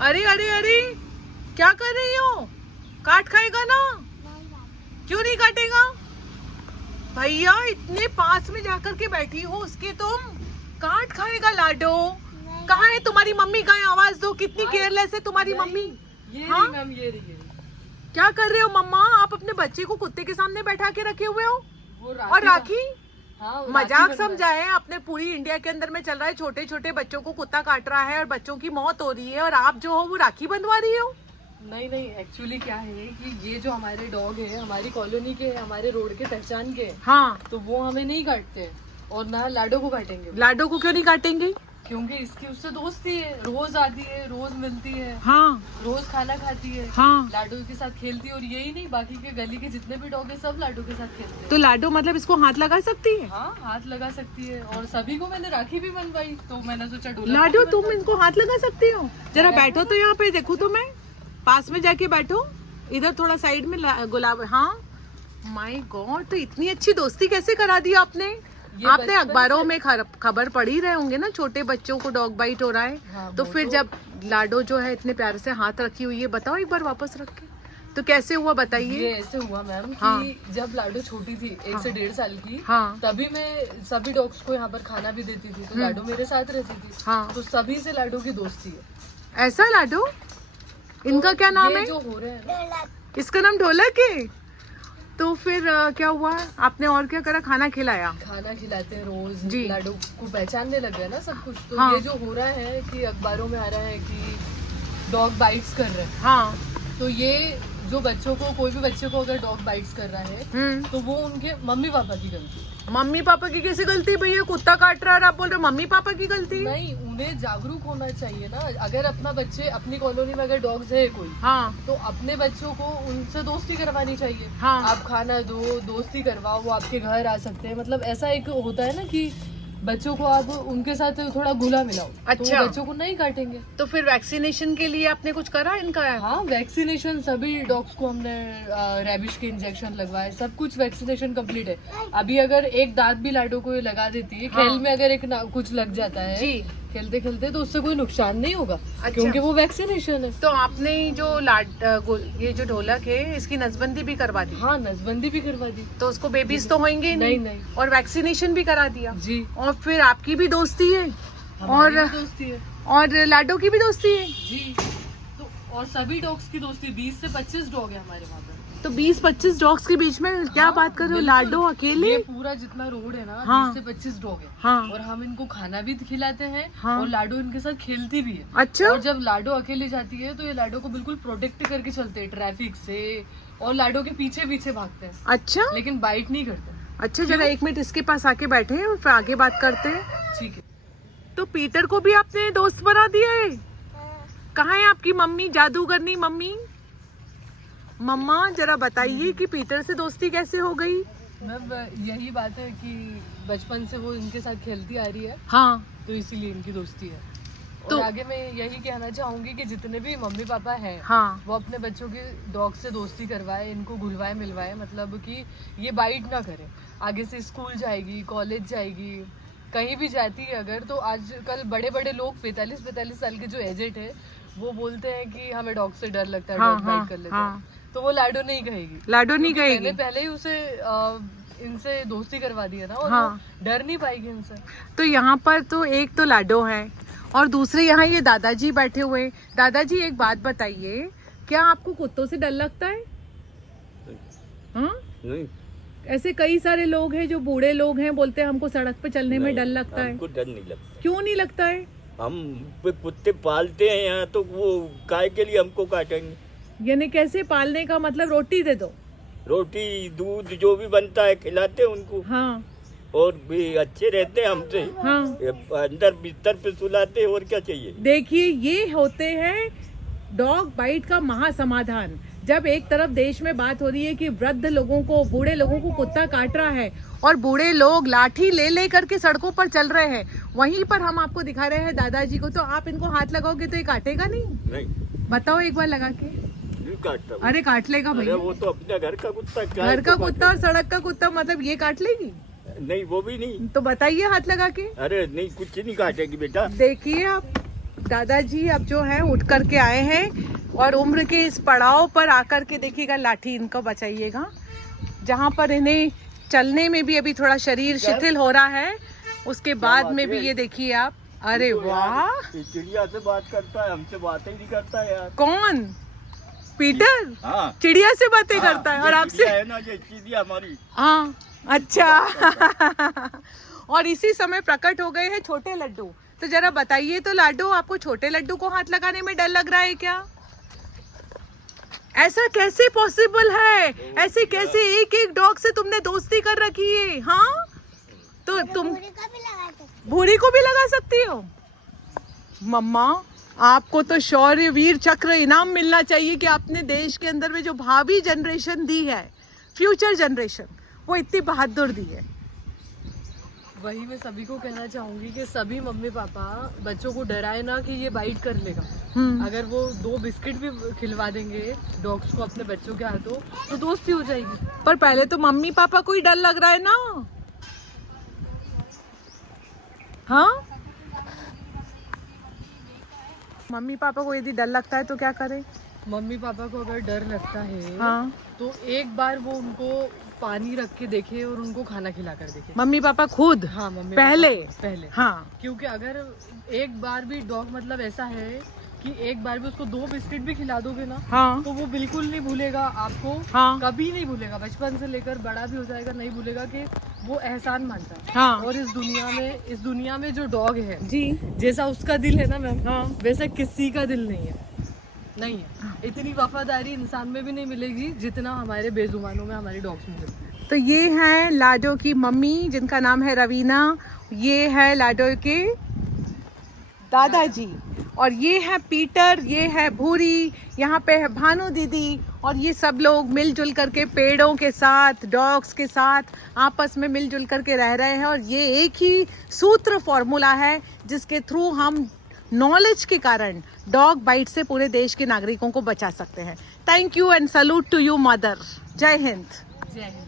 अरे अरे अरे, क्या कर रही हो? काट खाएगा ना? क्यों नहीं काटेगा? भैया इतने पास में जाकर के बैठी हो उसके, तुम काट खाएगा लाडो। कहाँ है तुम्हारी मम्मी? कहाँ है? आवाज दो, कितनी केयरलेस है तुम्हारी मम्मी। ये हाँ? मैम ये रही। क्या कर रहे हो मम्मा? आप अपने बच्चे को कुत्ते के सामने बैठा के रखे हुए हो। वो और राखी? हाँ, मजाक समझा है आपने? पूरी इंडिया के अंदर में चल रहा है, छोटे छोटे बच्चों को कुत्ता काट रहा है और बच्चों की मौत हो रही है, और आप जो हो वो राखी बंधवा रही हो। नहीं नहीं, एक्चुअली क्या है कि ये जो हमारे डॉग है हमारी कॉलोनी के, हमारे रोड के पहचान के, हाँ, तो वो हमें नहीं काटते हैं और ना लाडो को काटेंगे। लाडो को क्यों नहीं काटेंगे? क्योंकि इसकी उससे दोस्ती है, रोज आती है, रोज मिलती है, हाँ रोज खाना खाती है, हाँ। लाडो के साथ खेलती है। और यही नहीं, बाकी के गली के जितने भी डॉग है सब लाडो के साथ खेलते हैं। तो लाडो मतलब इसको हाथ लगा सकती है? हाँ, हाथ लगा सकती है। और सभी को मैंने राखी भी बनवाई, तो मैंने सोचा ढोलक लाडो भी तुम बनवा इनको हाथ लगा सकती हो? जरा बैठो तो यहाँ पे, देखो तो मैं पास में जाके बैठो, इधर थोड़ा साइड में गुलाब। हाँ, माय गॉड, तो इतनी अच्छी दोस्ती कैसे करा दी आपने? आपने अखबारों में खबर पढ़ ही रहे होंगे ना, छोटे बच्चों को डॉग बाइट हो रहा है। हाँ, तो फिर जब लाडो जो है इतने प्यार से हाथ रखी हुई है, बताओ एक बार वापस रख के, तो कैसे हुआ बताइए। ये ऐसे हुआ मैम हाँ। कि जब लाडो छोटी थी, 1 से 1.5 साल की, हाँ। तभी मैं सभी डॉग्स को यहाँ पर खाना भी देती थी, तो लाडो मेरे साथ रहती थी। हाँ। तो सभी से लाडो की दोस्ती है। ऐसा लाडो, इनका क्या नाम ये है? जो हो रहे हैं ना, इसका नाम ढोलक है। तो फिर क्या हुआ? आपने और क्या करा? खाना खिलाया? खाना खिलाते हैं रोज। जी। लाडो को पहचानने लग गया ना सब कुछ। तो हाँ। ये जो हो रहा है कि अखबारों में आ रहा है कि डॉग बाइट्स कर रहे हैं, हाँ। तो ये जो बच्चों को, कोई भी बच्चे को अगर डॉग बाइट्स कर रहा है तो वो उनके मम्मी पापा की गलती है। मम्मी पापा की कैसे गलती? भैया कुत्ता काट रहा है और आप बोल रहे हो मम्मी पापा की गलती? नहीं, उन्हें जागरूक होना चाहिए ना। अगर अपना बच्चे, अपनी कॉलोनी में अगर डॉग्स है कोई, हाँ तो अपने बच्चों को उनसे दोस्ती करवानी चाहिए। हाँ। आप खाना दो, दोस्ती करवाओ, वो आपके घर आ सकते हैं। मतलब ऐसा एक होता है ना कि बच्चों को आप उनके साथ थोड़ा घुला मिलाओ, तो अच्छा। वो बच्चों को नहीं काटेंगे। तो फिर वैक्सीनेशन के लिए आपने कुछ करा इनका? हाँ, वैक्सीनेशन सभी डॉग्स को हमने रैबिश के इंजेक्शन लगवाए, सब कुछ वैक्सीनेशन कंप्लीट है। अभी अगर एक दांत भी लाडो को लगा देती है, खेल में अगर एक कुछ लग जाता है जी, खेलते खेलते, तो उससे कोई नुकसान नहीं होगा। अच्छा। क्योंकि वो वैक्सीनेशन है। तो आपने जो ये जो ढोलक है इसकी नसबंदी भी करवा दी? हाँ, नसबंदी भी करवा दी। तो उसको बेबीज तो होंगे ही नहीं, नहीं। नहीं। और वैक्सीनेशन भी करा दिया? जी। और फिर आपकी भी दोस्ती है हमारी और भी दोस्ती है। और लाडो की भी दोस्ती है? जी। तो और सभी डॉग्स की दोस्ती, 20 से 25 डॉग है हमारे वहाँ पर। तो 20-25 डॉग्स के बीच में क्या हाँ, बात कर रहे हो? बिल्कुल। लाडो अकेले? ये पूरा जितना रोड है ना, हाँ। 20 से 25 डॉग है। हाँ। और हम इनको खाना भी खिलाते हैं। हाँ। और लाडो इनके साथ खेलती भी है। अच्छा। और जब लाडो अकेले जाती है तो ये लाडो को बिल्कुल प्रोटेक्ट करके चलते हैं ट्रैफिक से, और लाडो के पीछे पीछे भागते हैं, अच्छा लेकिन बाइट नहीं करते। अच्छा, जरा 1 मिनट इसके पास आके बैठे हैं और फिर आगे बात करते हैं। ठीक है। तो पीटर को भी आपने दोस्त बना दिया है? कहाँ है आपकी मम्मी, जादूगरनी मम्मी? मम्मा जरा बताइए कि पीटर से दोस्ती कैसे हो गई? मैम यही बात है कि बचपन से वो इनके साथ खेलती आ रही है, हाँ। तो इसीलिए इनकी दोस्ती है। तो और आगे मैं यही कहना चाहूंगी कि जितने भी मम्मी पापा हैं, हाँ। वो अपने बच्चों के डॉग से दोस्ती करवाए, इनको घुलवाए मिलवाए, मतलब कि ये बाइट ना करे। आगे से स्कूल जाएगी, कॉलेज जाएगी, कहीं भी जाती है अगर, तो आजकल बड़े बड़े लोग 45-45 साल के जो एजेड है, वो बोलते हैं कि हमें डॉग से डर लगता है, हाँ, डॉग बाइट हाँ, कर लेते हाँ। हैं। तो वो लाडो नहीं कहेगी। लाडो नहीं क्योंकि कहेगी? मैंने पहले ही उसे इनसे दोस्ती करवा दी है ना, और हाँ। वो डर नहीं पाएगी इनसे। तो यहाँ पर तो एक तो लाडो है और दूसरे यहाँ ये दादाजी बैठे हुए। दादाजी एक बात बताइए, क्या आपको कुत्तों से डर लगता है? हाँ? नहीं, ऐसे कई सारे लोग हैं जो बूढ़े लोग हैं, बोलते हैं हमको सड़क पे चलने में डर लगता है। हमको डर नहीं लगता। क्यों नहीं लगता है? हम कुत्ते पालते हैं यहाँ, तो वो काय के लिए हमको काटेंगे? यानी कैसे पालने का मतलब? रोटी दे दो, रोटी दूध जो भी बनता है खिलाते हैं उनको, हाँ और भी अच्छे रहते हैं हमसे। हाँ। अंदर बिस्तर पे सुलाते हैं, और क्या चाहिए? देखिए, ये होते हैं डॉग बाइट का महासमाधान। जब एक तरफ देश में बात हो रही है कि वृद्ध लोगों को, बूढ़े लोगों को कुत्ता काट रहा है और बूढ़े लोग लाठी ले ले करके सड़कों पर चल रहे हैं, वहीं पर हम आपको दिखा रहे हैं दादाजी को। तो आप इनको हाथ लगाओगे तो ये काटेगा नहीं? नहीं, बताओ एक बार लगा के। नहीं काटता वो। अरे काट लेगा अरे भैया। वो तो अपने घर का कुत्ता, क्या घर का इसको कुत्ता और सड़क का कुत्ता, मतलब ये काट लेगी? काटे? नहीं, वो भी नहीं। तो बताइए हाथ लगा के। अरे नहीं, कुछ नहीं काटेगी बेटा। देखिए आप, दादाजी अब जो है उठ करके आए हैं और उम्र के इस पड़ाव पर आकर के देखिएगा, लाठी इनको बचाइएगा, जहाँ पर इन्हें चलने में भी अभी थोड़ा शरीर शिथिल हो रहा है, उसके बाद में भी ये देखिए आप, अरे वाह, ये चिड़िया से बात करता है, हमसे बातें ही नहीं करता है यार। कौन? पीटर? हाँ, चिड़िया से बातें करता है और ये आपसे? चिड़िया है ना, ये चिड़िया हमारी। हाँ, अच्छा। और इसी समय प्रकट हो गए हैं छोटे लड्डू। तो जरा बताइए तो लाडो, आपको छोटे लड्डू को हाथ लगाने में डर लग रहा है क्या? ऐसा कैसे पॉसिबल है? ऐसे कैसे एक एक डॉग से तुमने दोस्ती कर रखी है? हाँ, तो तुम भूरी को भी लगा सकती हो? मम्मा, आपको तो शौर्य वीर चक्र इनाम मिलना चाहिए कि आपने देश के अंदर में जो भावी जनरेशन दी है, फ्यूचर जनरेशन, वो इतनी बहादुर दी है। वही मैं सभी को कहना चाहूंगी कि सभी मम्मी पापा बच्चों को डराए ना कि ये बाइट कर लेगा। अगर वो 2 बिस्किट भी खिलवा देंगे डॉग्स को अपने बच्चों के हाथों, तो दोस्ती हो जाएगी। पर पहले तो मम्मी पापा को ही डर लग रहा है ना। हाँ, मम्मी पापा को यदि डर लगता है तो क्या करें? मम्मी पापा को अगर डर लगता है हाँ, तो एक बार वो उनको पानी रख के देखे और उनको खाना खिला कर देखे। मम्मी पापा खुद? हाँ, मम्मी पहले? पहले हाँ, क्योंकि अगर एक बार भी डॉग मतलब ऐसा है कि एक बार भी उसको 2 बिस्किट भी खिला दोगे ना, हाँ, तो वो बिल्कुल नहीं भूलेगा आपको। हाँ, कभी नहीं भूलेगा, बचपन से लेकर बड़ा भी हो जाएगा नहीं भूलेगा कि वो एहसान मानता है। हाँ, और इस दुनिया में जो डॉग है, जी, जैसा उसका दिल है ना मैम, हाँ, वैसा किसी का दिल नहीं है। नहीं है, इतनी वफादारी इंसान में भी नहीं मिलेगी जितना हमारे बेजुबानों में हमारी डॉग्स में मिलती है। तो ये है लाडो की मम्मी, जिनका नाम है रवीना। ये है लाडो के दादाजी, और ये है पीटर, ये है भूरी, यहाँ पे है भानु दीदी, और ये सब लोग मिलजुल करके पेड़ों के साथ, डॉग्स के साथ आपस में मिलजुल करके रह रहे हैं। और ये एक ही सूत्र फॉर्मूला है जिसके थ्रू हम नॉलेज के कारण डॉग बाइट से पूरे देश के नागरिकों को बचा सकते हैं। Thank you and salute to you mother. जय हिंद। जय हिंद।